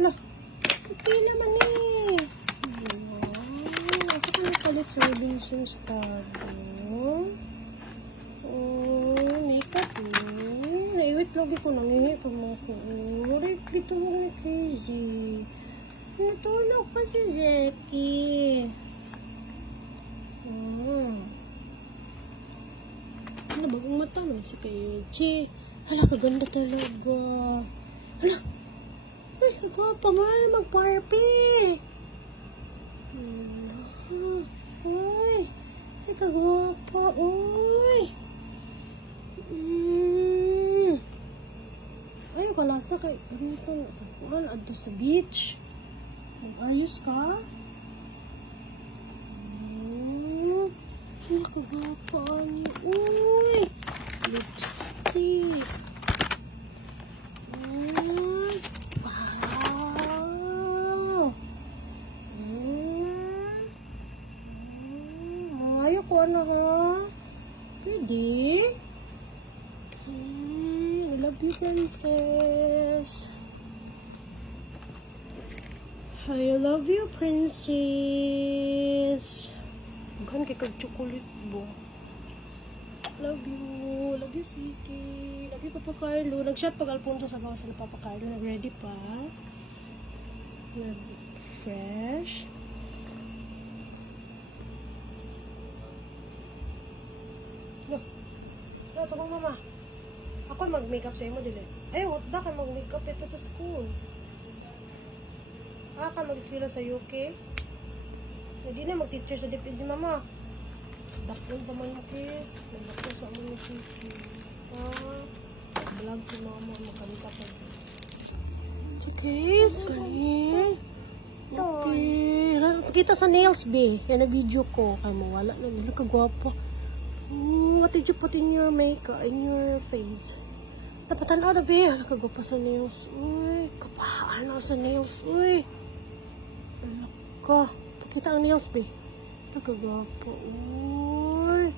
Hala. Pila man eh. Asa ka nakalit sa Robinson Studio? Oh, makeup eh. Naiwit lagi ko nangingi pag mga ko. Rip, dito mo na crazy. Natulog pa si Zeki. Ano ba kung mata mo si Kayochi? Hala, kaganda talaga. Hala. Ay, kagwapa mo na mag-Barbie. Uy. Ay, kagwapa. Uy. Ay, kalasa kay dito sa kuan adto sa beach. Mag-ayos ka? Ay, kagwapa niya. Uy. Lipstick. Ano ha? Ready? I love you, princess. I love you, princess. Bukan kay kag-chocolate bo. Love you. Love you, Siki. Love you, Papa Carlo. Nag-shot pag Alfonso sa gawas na Papa Carlo. Nag-ready pa. Nag-fresh. Ito kong mama. Ako mag-makeup sa imo, dili. Ay, what ba ka mag-makeup ito sa school? Ka mag-eskwela sa UK? Hindi na mag-teacher sa DepEd si mama. Dakon pa man mo, kiss. Nagdakon sa amon ni Siki. Vlog si mama. Magkanta pa. Si kiss. Okay. Okay. Pakita sa nails, be. Yan na video ko. Kaya mawala na nila. Kagwapa. What did you put in your makeup, in your face? Napatan na be. Nakagwapa sa nails. Uy, kapahaan na sa nails. Uy. Anak ka. Pakita ang nails, be. Nakagwapa. Uy.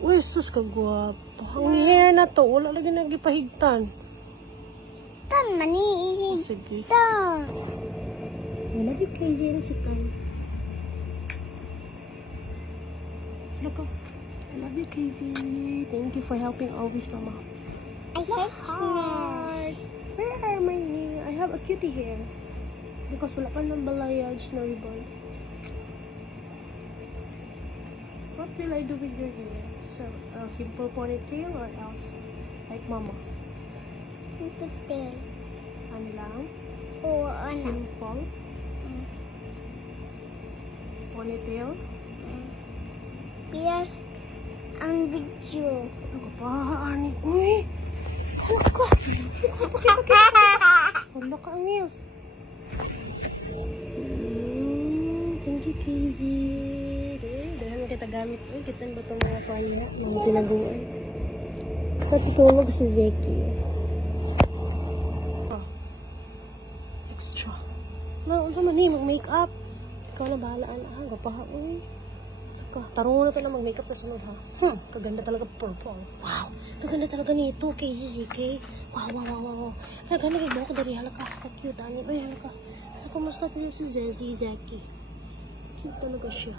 Uy, sus, kagwapa. Ang hair na to. Wala lagi nagipahigtan. Tan, mani. Sige. Tan. Wala di crazy na si Tan. Naka. I love you, Casey. Thank you for helping always, Mama. I hate snails. Where are my nails? I have a cutie hair. Because wala pa ng balayage na ribbon. What will I do with your hair? So, simple ponytail or else? Like Mama? Simple tail. Ano lang? Oo, ano? Simple? Ponytail? Pierce ang video. Ano ka pa, Ani? Uy! Hala ka! Hala ka ang nails. Thank you, Casey. Dahil kita gamit. Kita ba itong mga kanya? Mga tinaguan. Katutulog si Zeki. Extra. Ano man eh, mag-makeup. Ikaw na bahalaan. Gapaha. Uy. Tarungo na ito na mag-makeup na sunod ha. Kaganda talaga purple. Wow. Kaganda talaga nito. KZZK. Wow. Kaganda kayo ko dari. Halaka. Cute. Ani. Ay, halaka. Kumusta tayo si Zeki? Cute talaga siya.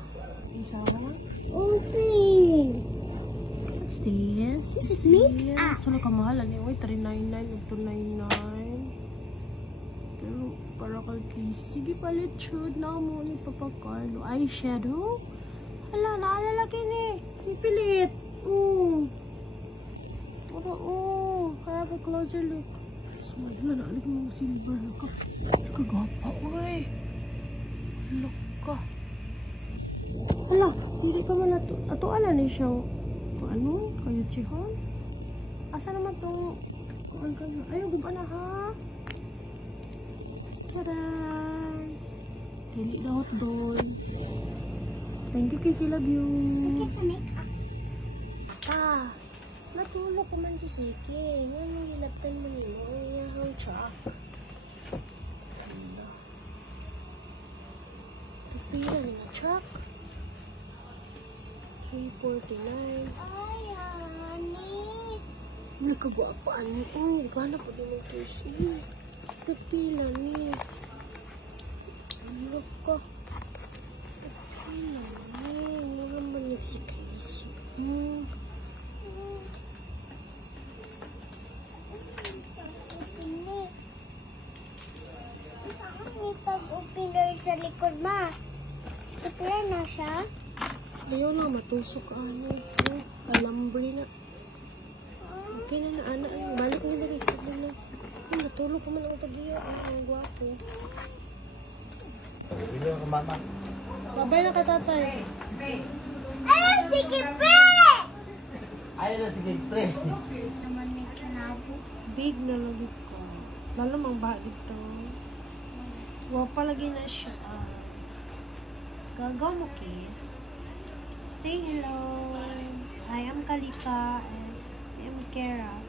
Isa. Open. What's this? This is makeup. Sula ka mahal. Ano yung 399 299. Pero para kay sige palit shoot na mo ni Papa Carlo. Eyeshadow. Hala, naalalaki ni. Pipilit. Have a closer look. Hala, naalag mo silver. Kagapa, uy. Look ka. Hala, hindi pa man nato. Ato ala ni siyang, ano, kayo chihan? Asa naman itong, ayaw, guba na ha? Tada! Dili na hot doon. Thank you, Casey. Love you. Natulog ko man si Siki. Ngayon yung hilaptan mo nila. Ang chak. Pipila nila chak. 349. Ay, honey. Nagkagwapaan niyo. Uy, gana po din ang kiss niyo. Pipila niya. ko. Ano naman yung si Casey? May pag-open door sa likod, ma. Stapler na siya. Ayaw na, matusok ka. Alambre na. Okay na na, anak. Balik na rin. Sabi na. Natulog ko man ang tagiya. Ang gwapo. Bili ako mama. Babay na ka, tatay. Ay, sige, pre! Ayaw na sige, pre. Naman may kanabo. Big na lagi ko. Lalo mang ba dito. Wapa lagi na siya. Gagaw mo, kiss. Say hello. I am Kalika and I am Kara.